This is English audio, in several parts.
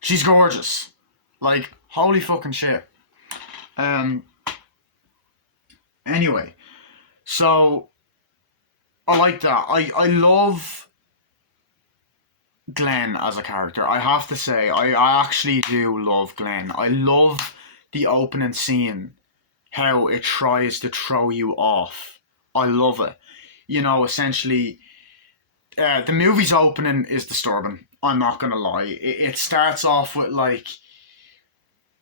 She's gorgeous. Like, holy fucking shit. Um. Anyway, so I like that. I love Glenn as a character. I have to say, I actually do love Glenn. I love the opening scene, how it tries to throw you off. I love it. You know, essentially, the movie's opening is disturbing. I'm not gonna lie. It starts off with like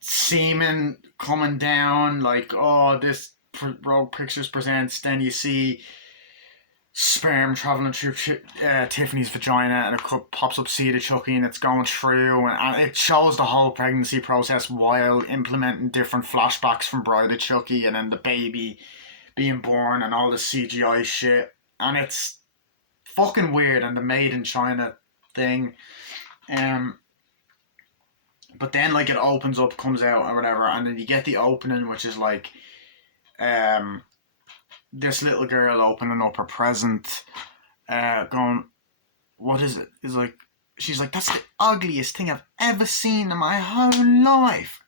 semen coming down, like, oh, this Rogue Pictures presents. Then you see sperm traveling through Tiffany's vagina, and it pops up seed of Chucky, and it's going through, and it shows the whole pregnancy process while implementing different flashbacks from Bride of Chucky, and then the baby being born, and all the CGI shit, and it's fucking weird, and the made in China thing. Um, but then like it opens up, comes out, or whatever, and then you get the opening, which is like, um, this little girl opening up her present, going, what is it? It's like, she's like, that's the ugliest thing I've ever seen in my whole life.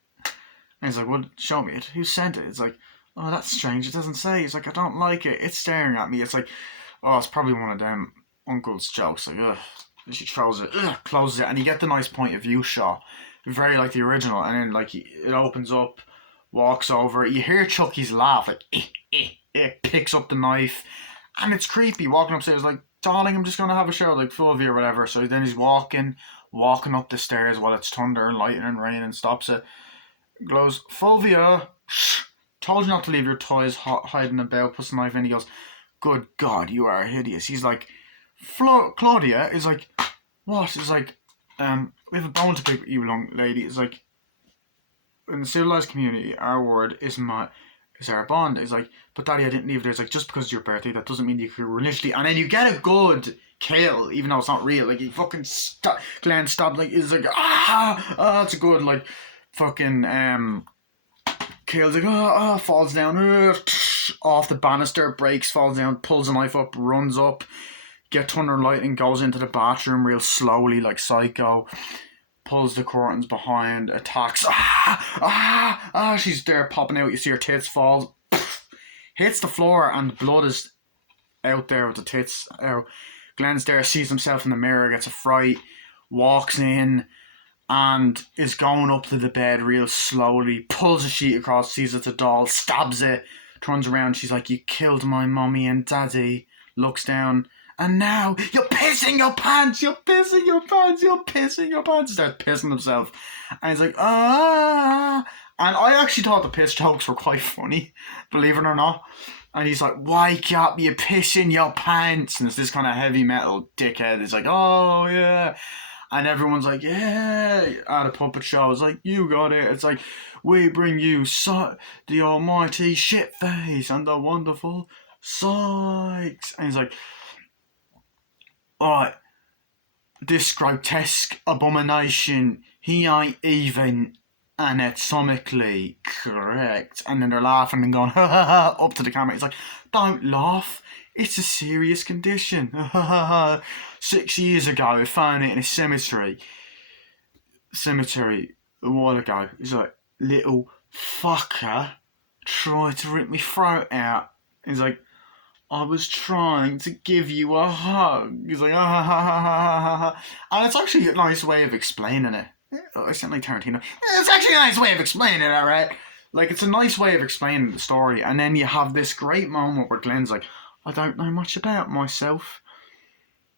And he's like, well, show me it. Who sent it? It's like, oh, that's strange. It doesn't say. He's like, I don't like it. It's staring at me. It's like, oh, it's probably one of them uncle's jokes. Like, ugh. And she throws it, closes it, and you get the nice point of view shot, very like the original. And then like it opens up, walks over. You hear Chucky's laugh, like, it picks up the knife, and it's creepy. Walking upstairs, like, darling, I'm just gonna have a shower, like Fulvia or whatever. So then he's walking up the stairs while it's thunder and lightning and rain, and stops it. Goes, Fulvia, told you not to leave your toys hiding about. Puts the knife in. He goes, good God, you are hideous. He's like, Claudia is like, what? Is like, we have a bone to pick with you, young lady. It's like, in the civilized community, our word is our bond. It's like, but Daddy, I didn't leave there. It's like, just because it's your birthday, that doesn't mean you could religiously. And then you get a good kill, even though it's not real. Like, he fucking Glenn stabbed, like, it's like, that's a good, like, fucking, kills, like, falls down, off the banister, breaks, falls down, pulls a knife up, runs up, get thunder and lightning, goes into the bathroom real slowly, like Psycho, pulls the curtains behind, attacks, she's there popping out, you see her tits, falls, hits the floor, and blood is out there with the tits out. Glenn's there, sees himself in the mirror, gets a fright, walks in, and is going up to the bed real slowly, pulls a sheet across, sees it's a doll, stabs it, turns around, she's like, you killed my mommy and daddy, looks down, and now you're pissing your pants, you're pissing your pants, you're pissing your pants. He starts pissing himself. And he's like, And I actually thought the piss jokes were quite funny, believe it or not. And he's like, wake up, you're pissing your pants. And it's this kind of heavy metal dickhead. He's like, oh yeah. And everyone's like, yeah, at a puppet show. It's like, you got it. It's like, we bring you the almighty shitface and the wonderful Sykes. And he's like, alright, this grotesque abomination, he ain't even anatomically correct. And then they're laughing and going, ha ha ha, up to the camera. It's like, don't laugh, it's a serious condition. Ha ha ha. 6 years ago, I found it in a cemetery a while ago. He's like, little fucker tried to rip my throat out. He's like, I was trying to give you a hug. He's like, ha ha ha ha ha ha. And it's actually a nice way of explaining it. I sound like Tarantino. It's actually a nice way of explaining it, alright? Like, it's a nice way of explaining the story. And then you have this great moment where Glenn's like, I don't know much about myself.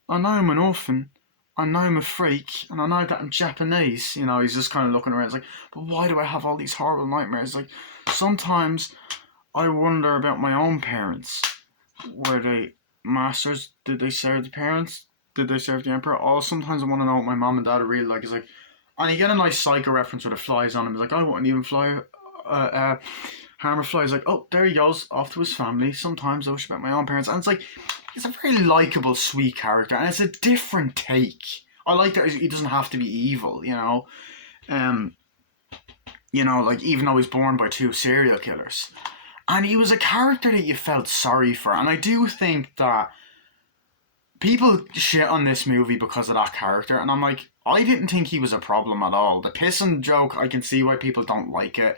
I know I'm an orphan. I know I'm a freak. And I know that I'm Japanese. You know, he's just kind of looking around. He's like, but why do I have all these horrible nightmares? Like, sometimes I wonder about my own parents. Were they masters? Did they serve the parents? Did they serve the emperor? Oh, sometimes I want to know what my mom and dad are really like. It's like, and you get a nice Psycho reference where the flies on him. He's like, I wouldn't even fly. Hammer flies like, oh, there he goes, off to his family. Sometimes I wish about my own parents. And it's like, he's a very likeable, sweet character, and it's a different take. I like that he doesn't have to be evil, you know. Like, even though he's born by 2 serial killers. And he was a character that you felt sorry for. And I do think that people shit on this movie because of that character, and I'm like, I didn't think he was a problem at all. The pissing joke, I can see why people don't like it.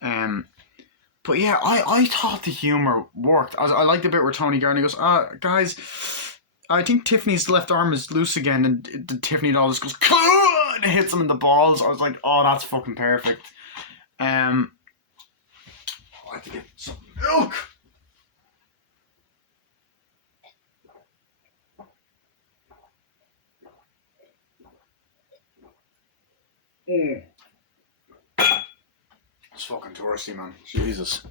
But yeah, I thought the humor worked. I like the bit where Tony Garney goes, guys, I think Tiffany's left arm is loose again, and the Tiffany doll just goes, and it hits him in the balls. I was like, oh, that's fucking perfect. I like to get some milk. It's fucking touristy, man. Jesus.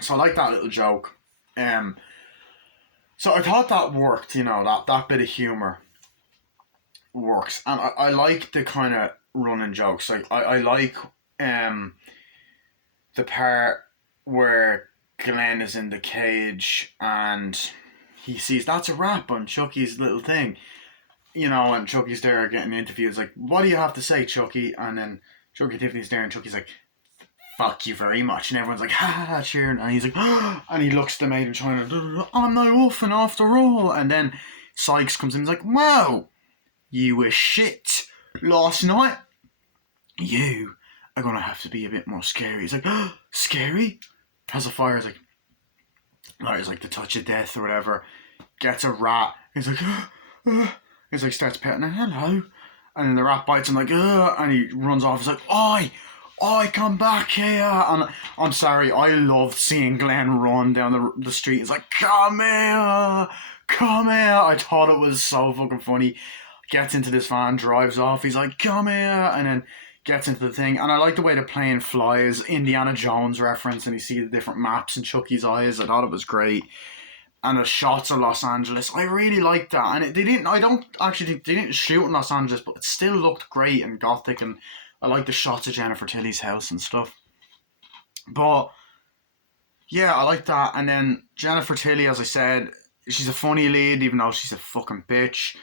So I like that little joke. So I thought that worked, that bit of humour works. And I like the kind of running jokes. Like I like the part where Glenn is in the cage and he sees that's a wrap on Chucky's little thing. And Chucky's there getting interviewed. It's like, what do you have to say, Chucky? And then Chucky Tiffany's there and Chucky's like, fuck you very much. And everyone's like, ha, cheering. And he's like, and he looks at the mate in China, I'm no orphan after all. And then Sykes comes in and he's like, wow, you were shit last night. You are going to have to be a bit more scary. He's like, scary? Has a fire. He's like the touch of death or whatever. Gets a rat. He's like, he's like, starts petting it. Hello. And then the rat bites him like, and he runs off. He's like, I come back here. And I'm sorry, I loved seeing Glenn run down the street. He's like, come here. I thought it was so fucking funny. Gets into this van, drives off. He's like, come here. And then gets into the thing. And I like the way the plane flies. Indiana Jones reference. And you see the different maps in Chucky's eyes. I thought it was great. And the shots of Los Angeles, I really liked that. And I don't actually think they didn't shoot in Los Angeles, but it still looked great and gothic. And I like the shots of Jennifer Tilly's house and stuff. But yeah, I like that. And then Jennifer Tilly, as I said, she's a funny lead, even though she's a fucking bitch.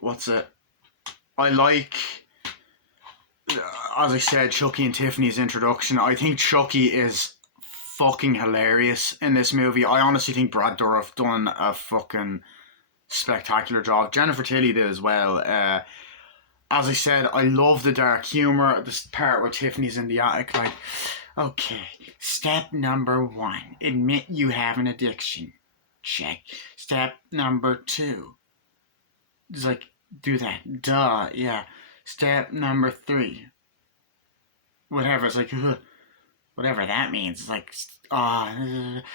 What's it? I like, as I said, Chucky and Tiffany's introduction. I think Chucky is fucking hilarious in this movie. I honestly think Brad Dourif done a fucking spectacular job. Jennifer Tilly did as well. As I said, I love the dark humour. This part where Tiffany's in the attic, like, okay, step number 1, admit you have an addiction. Check. Step number 2, it's like, do that. Duh, yeah. Step number 3, whatever. It's like, whatever that means. It's like,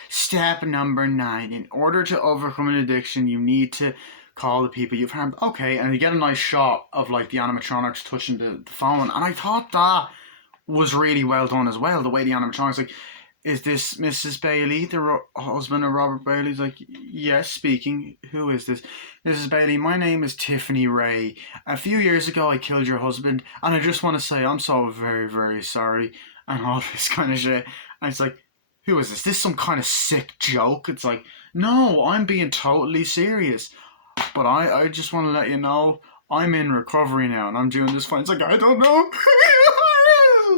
step number 9, in order to overcome an addiction, you need to call the people you've harmed. Okay, and you get a nice shot of like the animatronics touching the phone, and I thought that was really well done as well. The way the animatronics, like, is this Mrs. Bailey, the husband of Robert Bailey? He's like, yes, speaking. Who is this? Mrs. Bailey, my name is Tiffany Ray. A few years ago, I killed your husband, and I just want to say I'm so very, very sorry, and all this kind of shit. And it's like, who is this? This some kind of sick joke? It's like, no, I'm being totally serious. But I just want to let you know, I'm in recovery now, and I'm doing this fine. It's like, I don't know.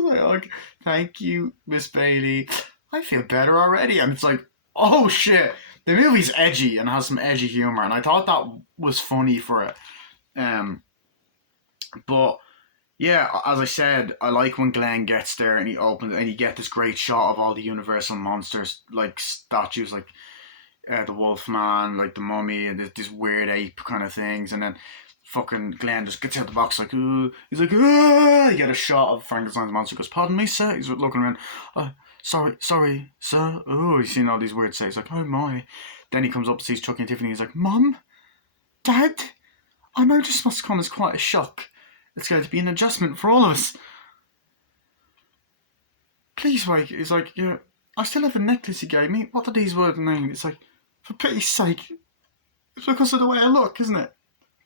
Like, thank you, Miss Bailey. I feel better already. And it's like, oh shit. The movie's edgy and has some edgy humor, and I thought that was funny for it. But yeah, as I said, I like when Glenn gets there and he opens and you get this great shot of all the Universal monsters, like statues, like the Wolfman, like the Mummy, and this weird ape kind of things, and then fucking Glenn just gets out the box like, ooh. He's like, ah! You get a shot of Frankenstein's monster. He goes, pardon me, sir. He's looking around. Sorry, sir. Oh, he's seen all these weird sayings. Like, oh my. Then he comes up, sees Chucky and Tiffany. He's like, Mum, Dad, I know this must come as quite a shock. It's going to be an adjustment for all of us. Please wake. He's like, yeah, I still have the necklace you gave me. What are these words mean? It's like, for pity's sake. It's because of the way I look, isn't it?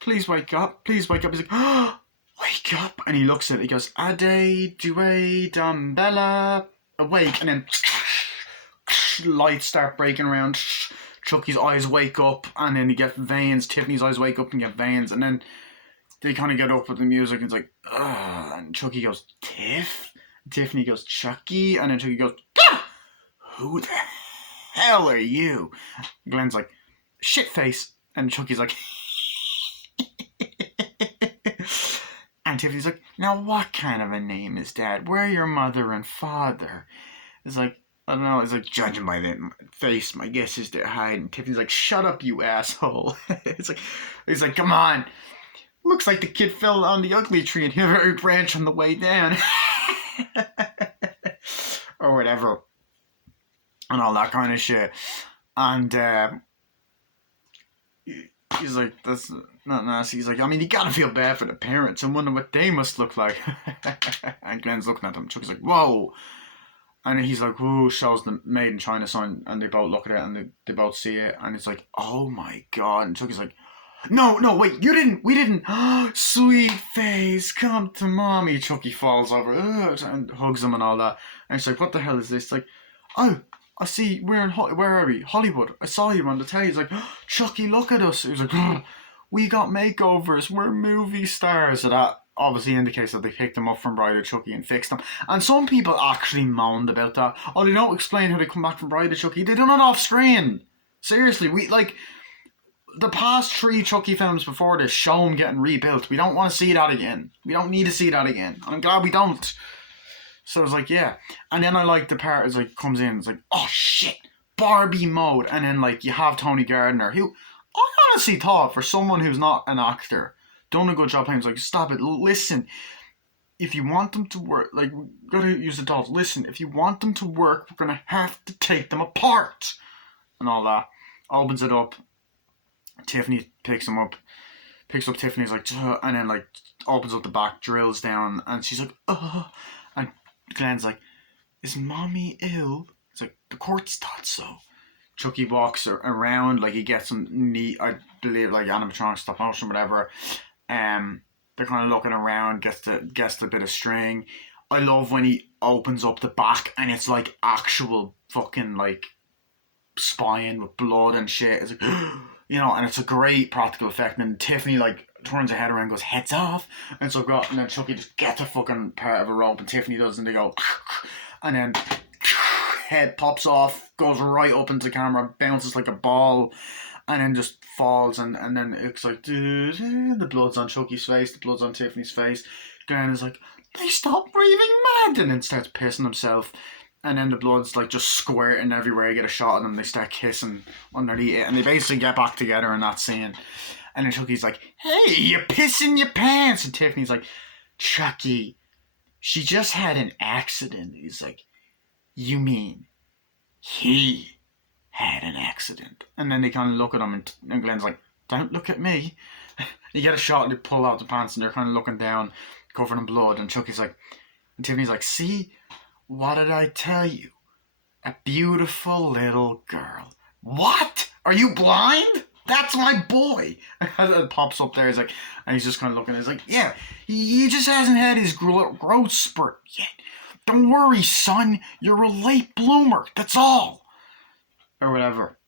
Please wake up. Please wake up. He's like, oh, wake up. And he looks at it. He goes, Ade, Due, Dumbella, awake. And then lights start breaking around. Chucky's eyes wake up. And then you get veins. Tiffany's eyes wake up and get veins. And then they kind of get up with the music. And it's like, ugh. And Chucky goes, Tiff? Tiffany goes, Chucky. And then Chucky goes, ah! who the hell are you? Glenn's like, shit face. And Chucky's like, and Tiffany's like, now what kind of a name is that? Where are your mother and father? It's like, I don't know, it's like, judging by the face, my guess is they're hiding. Tiffany's like, shut up, you asshole. He's like, come on. Looks like the kid fell on the ugly tree and hit every branch on the way down. Or whatever. And all that kind of shit. And he's like, that's not nasty. He's like, I mean, you gotta feel bad for the parents and wonder what they must look like. And Glenn's looking at them. Chucky's like, whoa. And he's like, whoa, shows the Made in China sign. And they both look at it and they both see it. And it's like, oh my God. And Chucky's like, no, wait, we didn't. Sweet face, come to mommy. Chucky falls over and hugs him and all that. And she's like, what the hell is this? Like, oh, I see, where are we? Hollywood. I saw you on the telly. He's like, Chucky, look at us. He was like, we got makeovers. We're movie stars. So that obviously indicates that they picked them up from Bride of Chucky and fixed them. And some people actually moaned about that. Oh, they don't explain how they come back from Bride of Chucky. They do it off screen. Seriously, the past 3 Chucky films before this show him getting rebuilt. We don't want to see that again. We don't need to see that again. I'm glad we don't. So I was like, yeah. And then I like the part as like comes in. It's like, oh shit, Barbie mode. And then like you have Tony Gardner, who I honestly thought for someone who's not an actor, done a good job. He's like, stop it. Listen, if you want them to work, like we gotta use the dolls. Listen, if you want them to work, we're gonna have to take them apart and all that. Opens it up. Tiffany picks up Tiffany's like, and then like opens up the back, drills down, and she's like, oh. And Glenn's like, is mommy ill? It's like, the courts thought so. Chucky walks around, like he gets some neat, I believe, like animatronic stop motion, whatever. They're kind of looking around, gets the bit of string. I love when he opens up the back and it's like actual fucking like spine with blood and shit. It's like, you know, and it's a great practical effect. And then Tiffany like turns her head around and goes, heads off. And so and then Chucky just gets a fucking part of a rope and Tiffany does, and they go, and then head pops off, goes right up into the camera, bounces like a ball, and then just falls. And then it's like, the blood's on Chucky's face, the blood's on Tiffany's face. Glenn is like, they stop breathing mad, and then starts pissing himself. And then the blood's like just squirting everywhere. You get a shot of them, they start kissing underneath it, and they basically get back together in that scene. And then Chucky's like, hey, you're pissing your pants. And Tiffany's like, Chucky, she just had an accident. He's like, you mean he had an accident? And then they kind of look at him, and Glenn's like, don't look at me. You get a shot and they pull out the pants and they're kind of looking down, covered in blood. And Chucky's like, and Tiffany's like, see? What did I tell you? A beautiful little girl. What? Are you blind? That's my boy. And it pops up there. He's like, and he's just kind of looking. He's like, yeah, he just hasn't had his growth spurt yet. Don't worry, son. You're a late bloomer. That's all. Or whatever.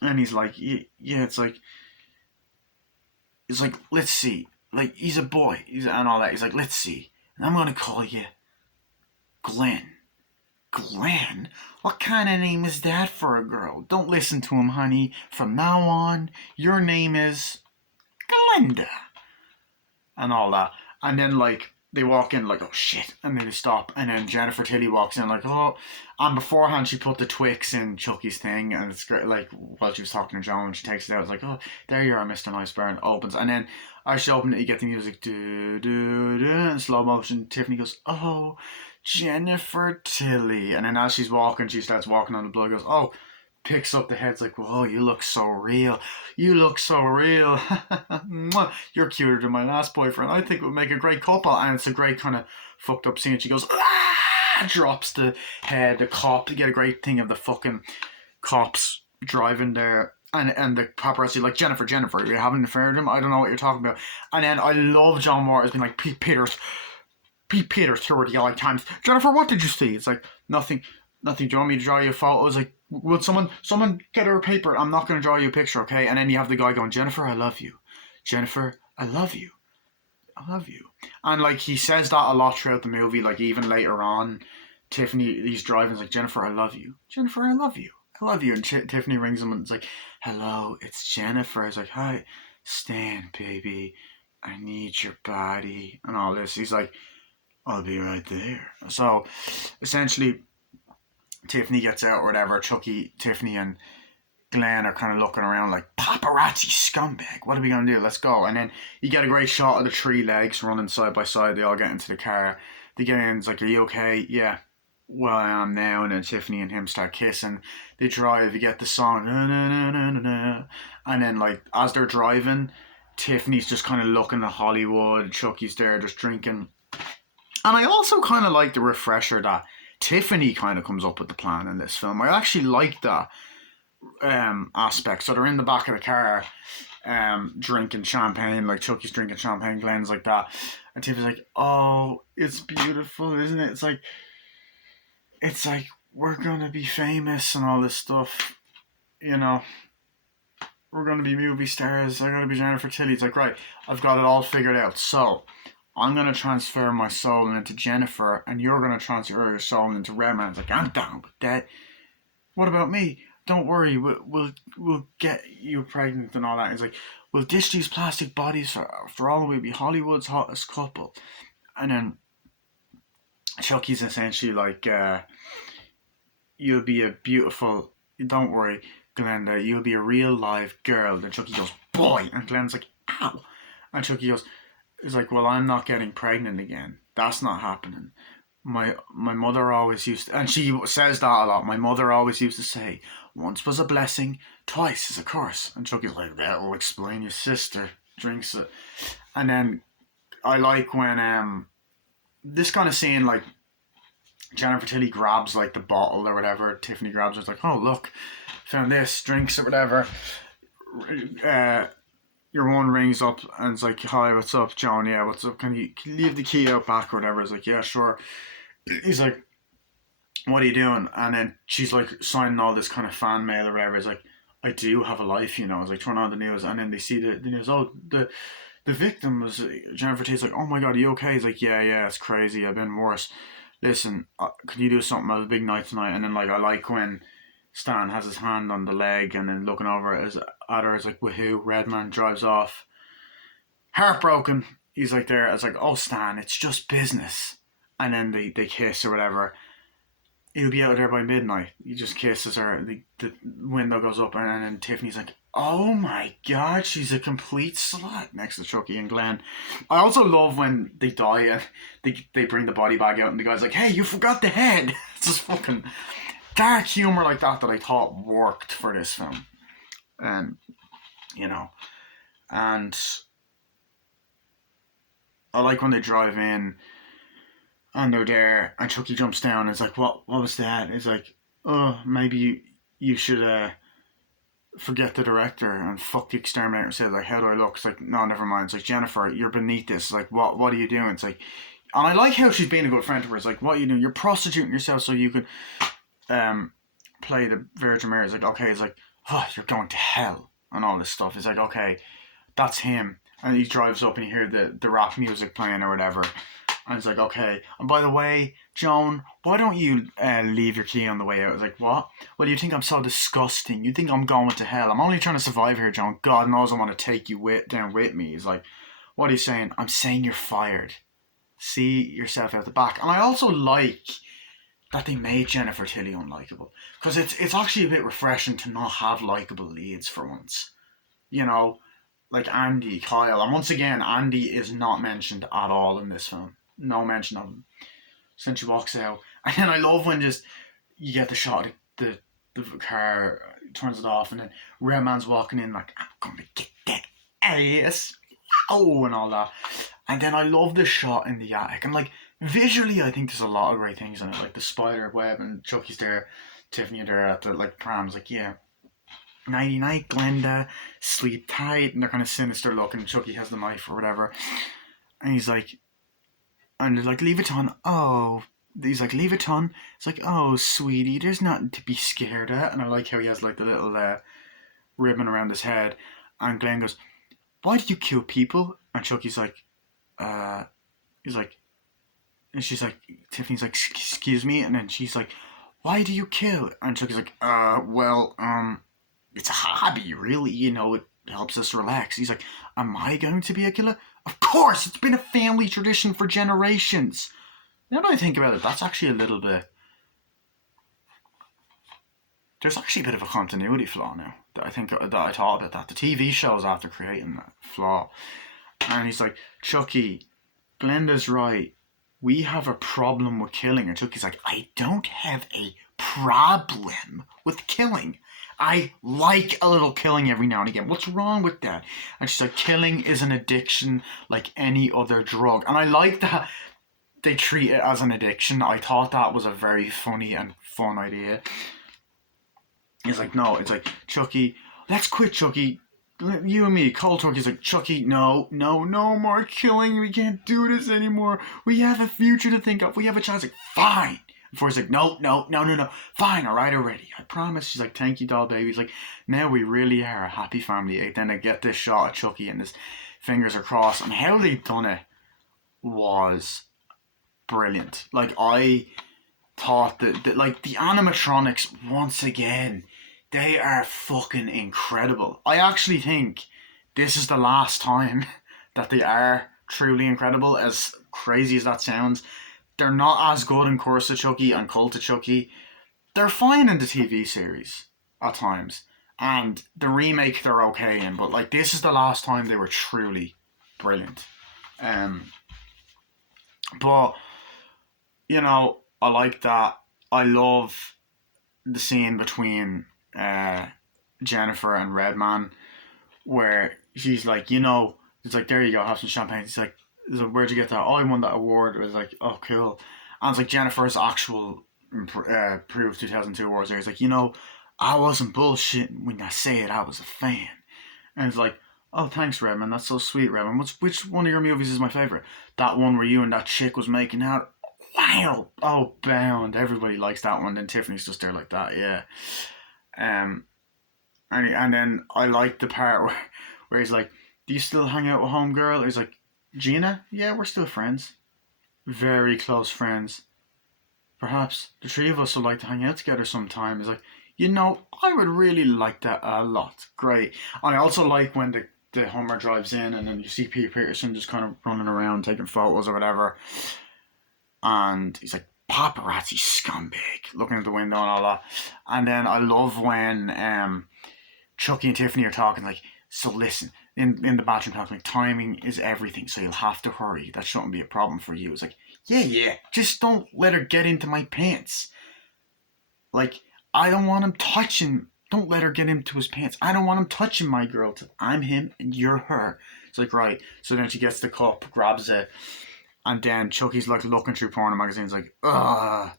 And he's like, yeah, it's like, let's see. Like, he's a boy. And all that. He's like, let's see. And I'm going to call you Glenn. Glenn? What kind of name is that for a girl? Don't listen to him, honey. From now on, your name is Glenda. And all that. And then, like, they walk in like, oh, shit. And then they stop. And then Jennifer Tilly walks in like, oh. And beforehand, she put the Twix in Chucky's thing. And it's great. Like, while she was talking to Joan, she takes it out. It's like, oh, there you are, Mr. Nice Bear. And opens. And then as she opens it, you get the music. Do, do, do. In slow motion. Tiffany goes, oh, Jennifer Tilly. And then as she's walking, she starts walking on the blood. Goes, oh, picks up the head's like, whoa, you look so real. You look so real. You're cuter than my last boyfriend. I think it would make a great couple. And it's a great kind of fucked up scene. She goes, ah, drops the head, the cop. You get a great thing of the fucking cops driving there. And the paparazzi like, Jennifer, you haven't an affair with him? I don't know what you're talking about. And then I love John Moore as being like, Pete Peters through the eye times. Jennifer, what did you see? It's like, nothing. Do you want me to draw you a photo? It's like, will someone get her a paper? I'm not going to draw you a picture, okay? And then you have the guy going, Jennifer, I love you. Jennifer, I love you. I love you. And like, he says that a lot throughout the movie, like even later on, Tiffany, he's driving, he's like, Jennifer, I love you. Jennifer, I love you. I love you. And Tiffany rings him and it's like, hello, it's Jennifer. He's like, hi, Stan, baby. I need your body. And all this. He's like, I'll be right there. So essentially, Tiffany gets out or whatever. Chucky, Tiffany, and Glenn are kind of looking around like, paparazzi scumbag. What are we going to do? Let's go. And then you get a great shot of the three legs running side by side. They all get into the car. They get in. It's like, are you okay? Yeah. Well, I am now. And then Tiffany and him start kissing. They drive. You get the song. Na, na, na, na, na, na. And then, like, as they're driving, Tiffany's just kind of looking at Hollywood. Chucky's there just drinking. And I also kind of like the refresher that Tiffany kind of comes up with the plan in this film. I actually like that aspect. So they're in the back of the car drinking champagne, like Chucky's drinking champagne, Glenn's like that. And Tiffany's like, oh, it's beautiful, isn't it? It's like we're gonna be famous and all this stuff, you know. We're gonna be movie stars. I'm gonna be Jennifer Tilly. It's like, right, I've got it all figured out. So I'm gonna transfer my soul into Jennifer, and you're gonna transfer your soul into Redman. It's like, I'm down with that. What about me? Don't worry, we'll get you pregnant and all that. It's like, we'll dish these plastic bodies for all we'll be Hollywood's hottest couple. And then Chucky's essentially like, you'll be a beautiful, don't worry, Glenda, you'll be a real live girl. And Chucky goes, boy, and Glen's like, ow. And Chucky goes, is like, well, I'm not getting pregnant again. That's not happening. My mother always used to, and she says that a lot. My mother always used to say, once was a blessing, twice is a curse. And Chucky's like, that will explain your sister. Drinks it. And then I like when this kind of scene, like Jennifer Tilly grabs like the bottle or whatever. Tiffany grabs it. It's like, oh look, found this, drinks or whatever. Your one rings up and it's like, hi, what's up, John? Yeah, what's up? Can you leave the key out back or whatever? It's like, yeah, sure. He's like, what are you doing? And then she's like signing all this kind of fan mail or whatever. It's like, I do have a life, you know. It's like, turn on the news, and then they see the news. Oh, the victim was Jennifer T's like, oh my god, are you okay? He's like, yeah, it's crazy. I've been worse. Listen, could you do something? I have a big night tonight. And then like, I like when Stan has his hand on the leg and then looking over at her, it's like, woohoo, Redman drives off. Heartbroken. He's like there. It's like, oh Stan, it's just business. And then they kiss or whatever. He'll be out there by midnight. He just kisses her. The window goes up and then Tiffany's like, oh my god, she's a complete slut next to Chucky and Glenn. I also love when they die and they bring the body bag out and the guy's like, hey, you forgot the head. It's just fucking dark humour like that I thought worked for this film. You know. And I like when they drive in and they're there and Chucky jumps down and it's like, what was that? It's like, oh, maybe you should forget the director and fuck the exterminator. Said like, how do I look? It's like, no, never mind. It's like, Jennifer, you're beneath this. It's like, what are you doing? It's like, and I like how she's being a good friend to her. It's like, what are you doing? You're prostituting yourself so you could play the Virgin Mary. It's like, okay. It's like, oh, you're going to hell and all this stuff. It's like, okay, that's him. And he drives up and you hear the rap music playing or whatever. And it's like, okay. And by the way, Joan, why don't you leave your key on the way out? It's like, what? Well, you think I'm so disgusting. You think I'm going to hell. I'm only trying to survive here, Joan. God knows I want to take you down with me. He's like, what are you saying? I'm saying you're fired. See yourself out the back. And I also like that they made Jennifer Tilly unlikable. Because it's actually a bit refreshing to not have likable leads for once. You know, like Andy, Kyle. And once again, Andy is not mentioned at all in this film. No mention of him. Since she walks out. And then I love when just you get the shot of the car, turns it off, and then Redman's walking in like, I'm gonna get that ass. Oh, and all that. And then I love the shot in the attic. And like visually I think there's a lot of great things in it. Like the spider web and Chucky's there, Tiffany there at the like prams, like, yeah. Nighty night, Glenda, sleep tight, and they're kind of sinister looking. Chucky has the knife or whatever. And he's like, and they're like, leave it on. Oh, he's like, leave it on. It's like, oh, sweetie, there's nothing to be scared at. And I like how he has like the little ribbon around his head. And Glenn goes, why do you kill people? And Chucky's like, he's like, And she's like, Tiffany's like, excuse me, and then she's like, why do you kill? And Chucky's like, well, it's a hobby, really. It helps us relax. He's like, am I going to be a killer? Of course, it's been a family tradition for generations. Now that I think about it, that's actually a little bit. There's actually a bit of a continuity flaw now. That I thought about that. The TV shows after creating that flaw, and he's like, Chucky, Glenda's right. We have a problem with killing. And Chucky's like, I don't have a problem with killing. I like a little killing every now and again. What's wrong with that? And she's like, killing is an addiction like any other drug. And I like that they treat it as an addiction. I thought that was a very funny and fun idea. He's like, no, it's like, Chucky, let's quit, Chucky. You and me, cold turkey's like, Chucky, no more killing. We can't do this anymore. We have a future to think of. We have a chance. Like, fine. Before he's like, no. Fine, all right, already. I promise. She's like, thank you, doll baby. He's like, now we really are a happy family. Then I get this shot of Chucky and his fingers are crossed. And how they done it was brilliant. Like, I thought that like, the animatronics, once again, they are fucking incredible. I actually think this is the last time that they are truly incredible, as crazy as that sounds. They're not as good in Curse of Chucky and Cult of Chucky. They're fine in the TV series at times. And the remake they're okay in, but like, this is the last time they were truly brilliant. But, I like that. I love the scene between Jennifer and Redman, where she's like, it's like, there you go, have some champagne. He's like, where'd you get that? Oh, I won that award. It was like, oh, cool. And it's like Jennifer's actual Proof 2002 awards there. He's like, I wasn't bullshitting when I said I was a fan. And it's like, oh, thanks, Redman. That's so sweet, Redman. Which one of your movies is my favorite? That one where you and that chick was making out. Wow. Oh, bound. Everybody likes that one. Then Tiffany's just there like that. Yeah. And then I like the part where he's like, do you still hang out with homegirl? He's like, Gina? Yeah, we're still friends. Very close friends. Perhaps the three of us would like to hang out together sometime. He's like, I would really like that a lot. Great. And I also like when the Hummer drives in and then you see Pete Peterson just kind of running around taking photos or whatever. And he's like, paparazzi scumbag, looking at the window and all that. And then I love when Chucky and Tiffany are talking, like, so listen, in the bathroom talking, like, timing is everything, so you'll have to hurry. That shouldn't be a problem for you. It's like, yeah, just don't let her get into my pants. Like, I don't want him touching, don't let her get into his pants. I don't want him touching my girl. I'm him and you're her. It's like, right. So then she gets the cup, grabs it, and then Chucky's like looking through porno magazines like, nah.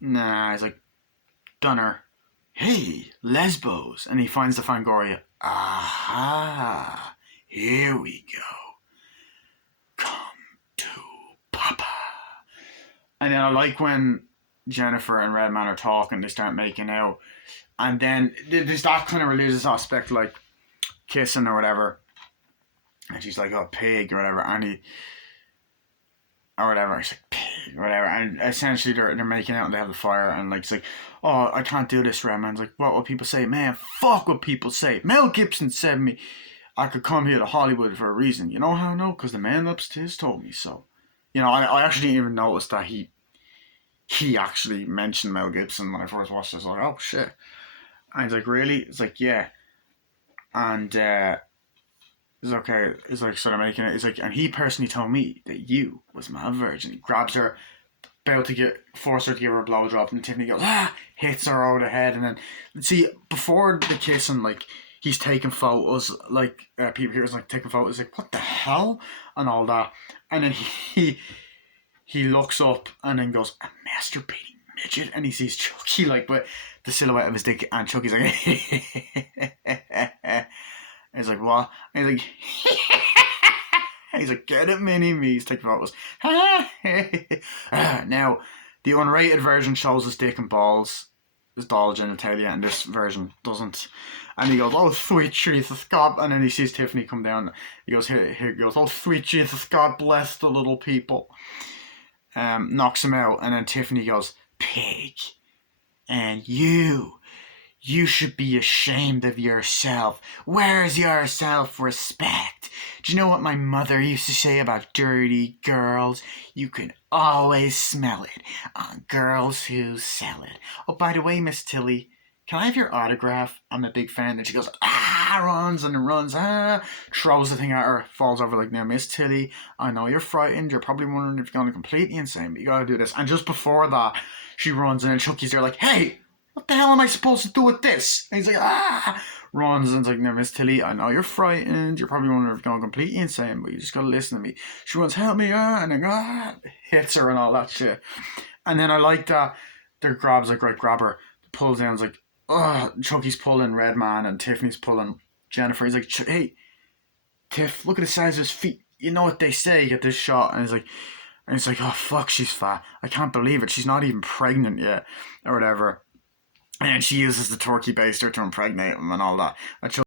He's like, Dunner, hey, lesbos. And he finds the Fangoria. Aha, here we go. Come to Papa. And then I like when Jennifer and Redman are talking, they start making out. And then there's that kind of religious aspect, like kissing or whatever. And she's like, oh, pig or whatever. And he's like, pig or whatever. And essentially they're making out and they have the fire. And like, it's like, oh, I can't do this, Redman's like, what will people say? Man, fuck what people say. Mel Gibson said me I could come here to Hollywood for a reason. You know how I know? Because the man upstairs told me so. I actually didn't even notice that he actually mentioned Mel Gibson when I first watched this. I was like, oh, shit. And he's like, really? It's like, yeah. And it's okay. It's like, sort of making it. It's like, and he personally told me that you was my virgin. He grabs her, about to force her to give her a blowjob, and Tiffany goes, hits her over the head. And then, see, before the kissing, like, he's taking photos, like, people here was like taking photos, like, what the hell? And all that. And then he looks up and then goes, a masturbating midget. And he sees Chucky, like, with the silhouette of his dick. And Chucky's like, he's like, what? And he's like, he's like, get it, mini-me. He's taking photos. Now, the unrated version shows his dick and balls. doll genitalia, and this version doesn't. And he goes, "Oh, sweet Jesus, God!" And then he sees Tiffany come down. He goes, he goes, "Oh, sweet Jesus, God bless the little people." Knocks him out, and then Tiffany goes, "Pig, and you should be ashamed of yourself. Where's your self-respect? Do you know what my mother used to say about dirty girls? You can always smell it on girls who sell it. Oh, by the way, Miss Tilly, can I have your autograph? I'm a big fan." And she goes, runs and runs, throws the thing at her, falls over like, "Now, Miss Tilly, I know you're frightened. You're probably wondering if you're going completely insane, but you gotta do this." And just before that, she runs, and then Chucky's there like, "Hey, what the hell am I supposed to do with this?" And he's like, runs, and it's like, "No, Miss Tilly, I know you're frightened. You're probably wondering if you're going completely insane, but you just gotta listen to me." She runs, "Help me," and then hits her and all that shit. And then I like that there grabs like, right, grab her, pulls down, it's like, Chucky's pulling Redman and Tiffany's pulling Jennifer. He's like, "Hey, Tiff, look at the size of his feet. You know what they say, you get this shot." And he's like, "Oh fuck, she's fat. I can't believe it. She's not even pregnant yet," or whatever. And she uses the turkey baster to impregnate him and all that.